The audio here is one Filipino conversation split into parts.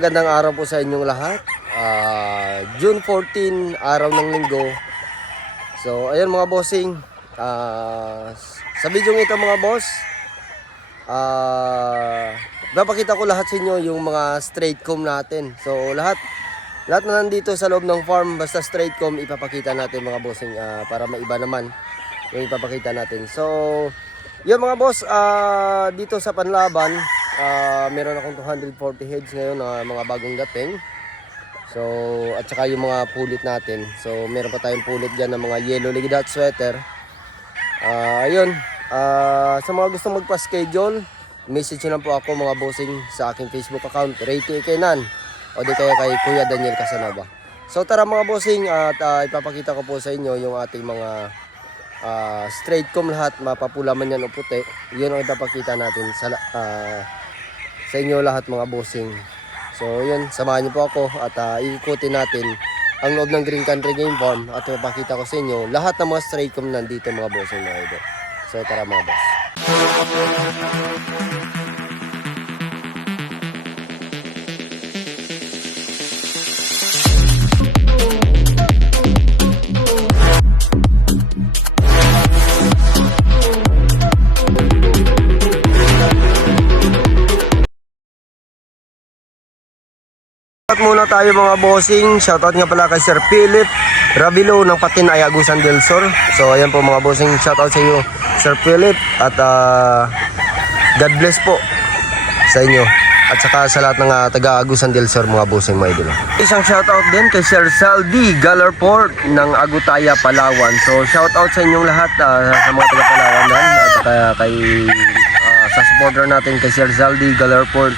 Magandang araw po sa inyong lahat. June 14, araw ng linggo. So, ayun mga bossing. Sa video ito mga boss, napakita ko lahat sa inyo yung mga straight comb natin. So, lahat na nandito sa loob ng farm, basta straight comb, ipapakita natin mga bossing para maiba naman yung ipapakita natin. So, yun mga boss, dito sa Panlaban, meron akong 240 heads ngayon na mga bagong dating. So, at saka yung mga pulit natin. So, meron pa tayong pulit dyan ng mga yellow liquid sweater. Ayun, sa mga gustong magpa-schedule, message nyo lang po ako mga bossing sa aking Facebook account, Ray T. Kenan, o di kaya kay Kuya Daniel Casanova. So, tara mga bossing, at ipapakita ko po sa inyo yung ating mga straight comb lahat, mapapula man yan o puti. Yun ang ipapakita natin sa inyo lahat mga bossing. So yun, samahan niyo po ako at iikutin natin ang loob ng Green Country Game Farm at ipapakita ko sa inyo lahat ng mga straight comb nandito mga bossing mga idol. So tara mga boss. Muna tayo mga bossing. Shoutout nga pala kay Sir Philip Ravilo ng Patinay, Agusan del Sur. So ayan po mga bossing, shoutout sa iyo Sir Philip at God bless po sa inyo at saka sa lahat ng taga Agusan del Sur mga bossing mga idol. Isang shoutout din kay Sir Saldi Galarport ng Agutaya, Palawan. So shoutout sa inyong lahat sa mga taga Palawan at kay sa supporter natin kay Sir Saldi Galarport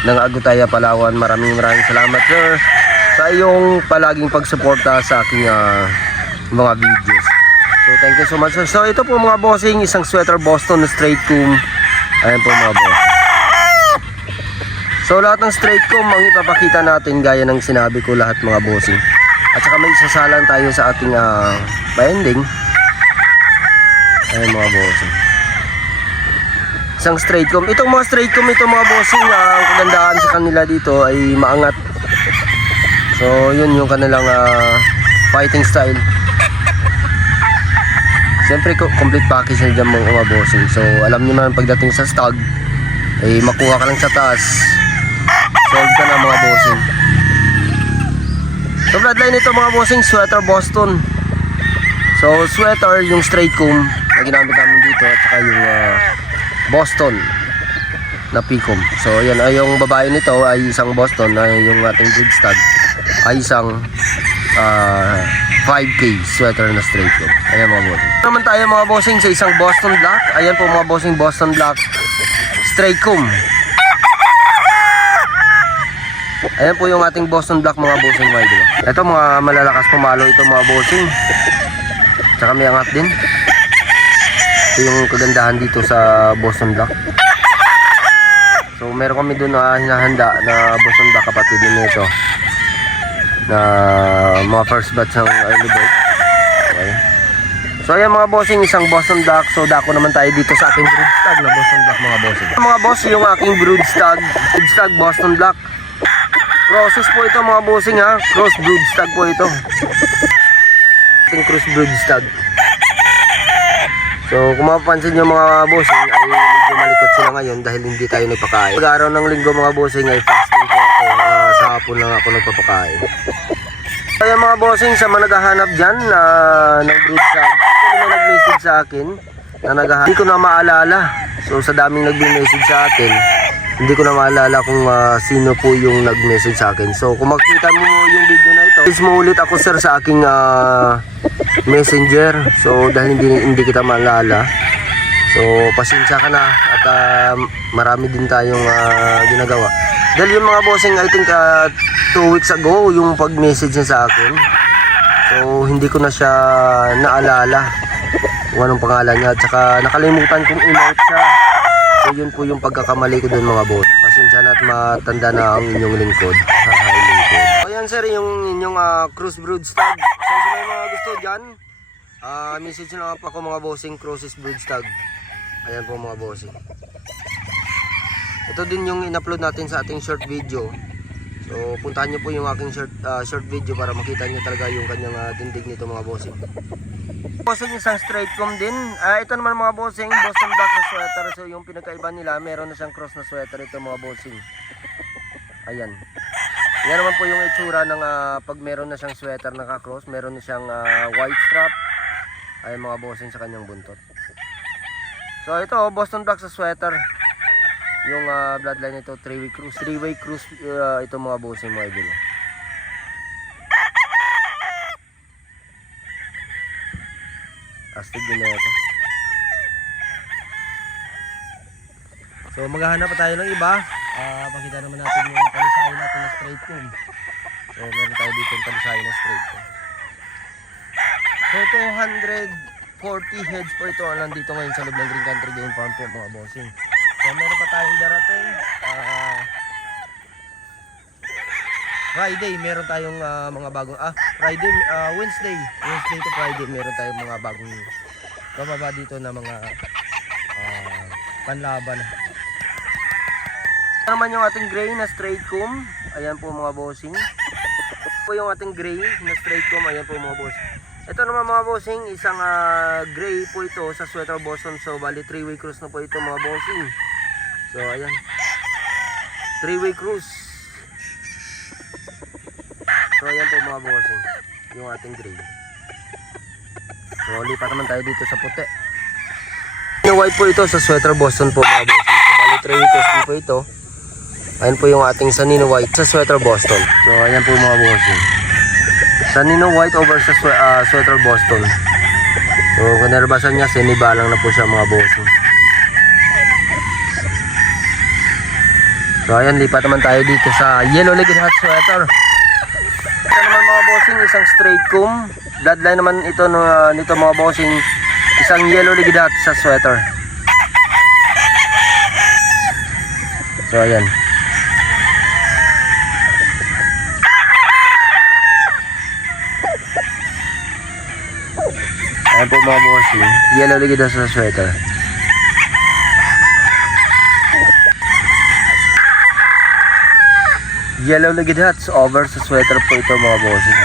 ng Agutaya, Palawan. Maraming salamat sir sa iyong palaging pagsuporta sa aking mga videos. So thank you so much sir. So ito po mga bossing, isang sweater Boston na straight comb. Ayan po mga bossing. So lahat ng straight comb ang ipapakita natin gaya ng sinabi ko lahat mga bossing. At saka may isasalan tayo sa ating binding. Ayan mga bossing, isang straight comb. Itong mga straight comb ito mga bossing, ang kagandahan sa kanila dito ay maangat. So yun yung kanilang fighting style. Siyempre complete package na dyan mga bossing. So alam nyo naman pagdating sa stag ay makuha ka lang sa taas, solve ka na mga bossing. So bloodline ito mga bossing, sweater Boston. So sweater yung straight comb na ginamit namin dito at saka yung Boston na Picom. So yan ay yung babae nito ay isang Boston na yung ating breed stag ay isang 5K sweater na straight comb. Ayan mga bossing. Naman tayo mga bossing sa isang Boston Black. Ayan po mga bossing, Boston Black straight comb. Ayan po yung ating Boston Black mga bossing mga idol. Ito mga malalakas pumalo ito mga bossing. Tsaka may angat din. Ito yung kagandahan dito sa Boston Black. So meron kami doon na hinahanda na Boston Black, kapatid nito na mga first batch ng early bird. Okay. So ayan mga bossing, isang Boston Black. So dako naman tayo dito sa aking brood stag na Boston Black mga bossing. Mga boss, yung aking brood stag Boston Black. Crosses po ito mga bossing ha. Cross brood stag po ito. Ating cross brood stag. So kung mapapansin nyo mga bossing ay medyo malikot sila ngayon dahil hindi tayo nagpakain. Pag-araw ng linggo mga bossing ay fasting po ako. Sa hapon lang ako nagpapakain. Kaya mga bossing, sa mga naghahanap dyan ng brood stag, actually may nag-message sa akin na naghahanap. Hindi ko na maalala. So sa daming nag-message sa atin, hindi ko na maalala kung sino po yung nag-message sa akin. So kung makita mo yung video na ito, please mo ulit ako sir sa aking messenger. So dahil hindi kita maalala, so pasensya ka na at marami din tayong ginagawa. Dahil yung mga bossing, I think 2 weeks ago yung pag-message niya sa akin. So hindi ko na siya naalala kung anong pangalan niya, at saka nakalimutan kong emote siya. So yun po yung pagkakamali ko dun mga boss. Pasensya na at matanda na ang inyong lingkod. So yan sir, yung inyong cross brood stag. So sa mga gusto dyan, message na lang po ako mga bossing, crosses brood stag. Ayan po mga bossing. Ito din yung in-upload natin sa ating short video. So So puntahan nyo po yung aking short video para makita nyo talaga yung kanyang tindig nito mga bossing. Bossing, isang straight comb din. Ito naman mga bossing, Boston Black na sweater. So yung pinakaiba nila, meron na siyang cross na sweater ito mga bossing. Ayan. Yan naman po yung itsura ng pag meron na siyang sweater naka-cross, meron na siyang white strap. Ayan mga bossing sa kanyang buntot. So ito, Boston Black sa sweater. Yung bloodline nito, 3-way cruise. 3-way cruise ito mga bossing mga idol. Astig din na ito. So maghahanap pa tayo ng iba. Pakita naman natin yung talisayo natin na straight comb. So meron tayo dito yung talisayo na straight comb. So 240 heads po ito nandito ngayon sa loob ng Green Country Game Farm po mga bossing. So meron pa tayong darating. Friday meron tayong mga bagong Friday, Wednesday to Friday meron tayong mga bagong bababa dito na mga panlaban. Ito naman yung ating gray na straight comb. Ayan po mga bossing. Ito po yung ating gray na straight comb. Ayan po mga bossing. Ito naman mga bossing, isang gray po ito sa sweater Boston. So bali 3-way cruise na po ito mga bossing. So ayan, 3-way cruise. So ayan po mga bossing, yung ating gray. So lipat naman tayo dito sa puti. Yung white po ito sa sweater Boston po mga bossing. So bali 3-way cruise din po ito. Ayan po yung ating Sanino white sa sweater Boston. So ayan po mga bossing, Sanino white over sa sweater Boston. So kung narbasan niya, sinibalang na po siya mga bossing. So ayan, lipat naman tayo dito sa yellow legged hat sweater. Ito naman mga bossing, isang straight comb. Bloodline naman ito nito mga bossing, isang yellow legged hat sa sweater. So ayan. Ayan po mga bossing, yellow legged hat sa sweater. Yellow legged hats over sa sweater po ito mga bossing.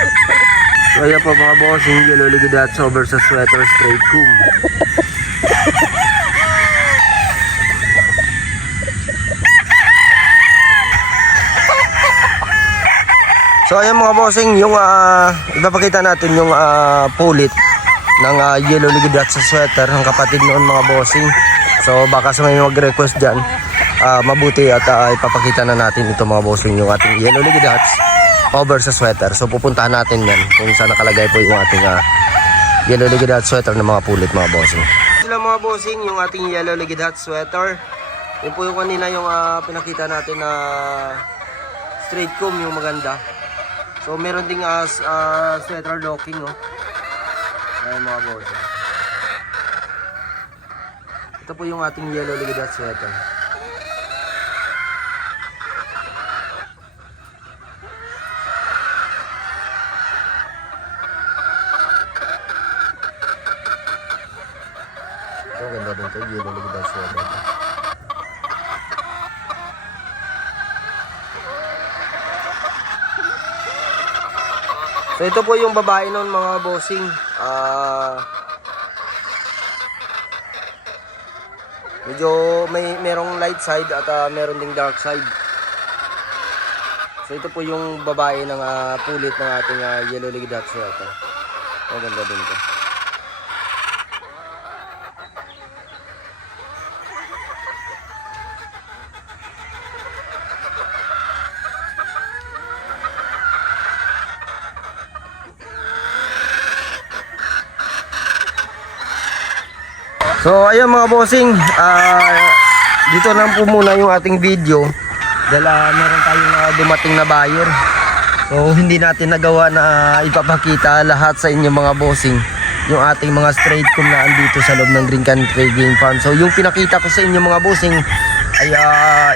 So ayan po mga bossing, yellow legged hats over sa sweater straight comb. So ayan mga bossing, yung ipapakita natin yung pulit ng yellow legged hats sa sweater ng kapatid noon mga bossing. So baka sa may mag-request dyan, mabuti at ipapakita na natin ito mga bossing, yung ating yellow legged hats over sa sweater. So pupuntahan natin yan kung saan nakalagay po yung ating yellow legged hats sweater ng mga pulit mga bossing. Sila mga bossing, yung ating yellow legged hats sweater. Yun po yung kanina yung pinakita natin na straight comb yung maganda. So meron ding sweater locking, oh. Ayan mga bossing. Ito po yung ating yellow legged hats sweater. Ito ganda din ito, yellow legged hats sweater. So ito po yung babae noon mga bossing. Medyo merong light side at meron ding dark side. So ito po yung babae ng pulit ng ating yellow legged hats sweater. Maganda din ito. So ayun mga bossing, dito lang po muna yung ating video dahil meron tayong dumating na buyer. So hindi natin nagawa na ipapakita lahat sa inyo mga bossing yung ating mga straight comb na andito sa loob ng Green Country Game Farm. So yung pinakita ko sa inyo mga bossing ay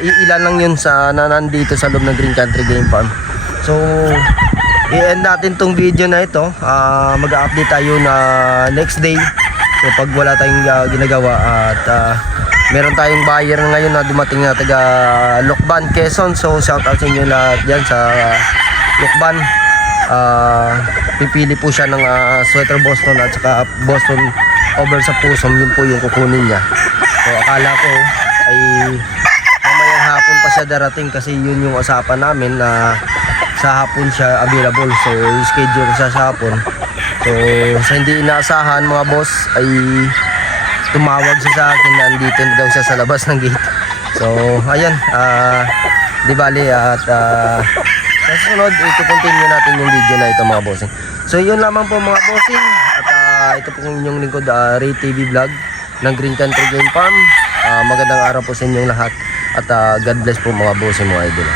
iilan lang yun sa nandito sa loob ng Green Country Game Farm. So i-end natin tong video na ito. Mag-update tayo na next day. So pag wala tayong ginagawa at meron tayong buyer ngayon na dumating na taga Lucban, Quezon. So shout out sa inyo lahat dyan sa Lucban. Pipili po siya ng sweater Boston at saka Boston over sa pusom, yun po yung kukunin niya. So akala ko ay mamayang hapon pa siya darating kasi yun yung usapan namin na sa hapon siya available. So schedule siya sa hapon. So sa hindi inaasahan mga boss ay tumawag siya sa akin na andito na daw siya sa labas ng gate. So ayan, di bali at sa sunod ito-continue natin yung video na ito mga bossing. So yun lamang po mga bossing at ito po inyong lingkod Ray TV Vlog ng Green Country Game Farm. Magandang araw po sa inyong lahat at God bless po mga bossing mga idol.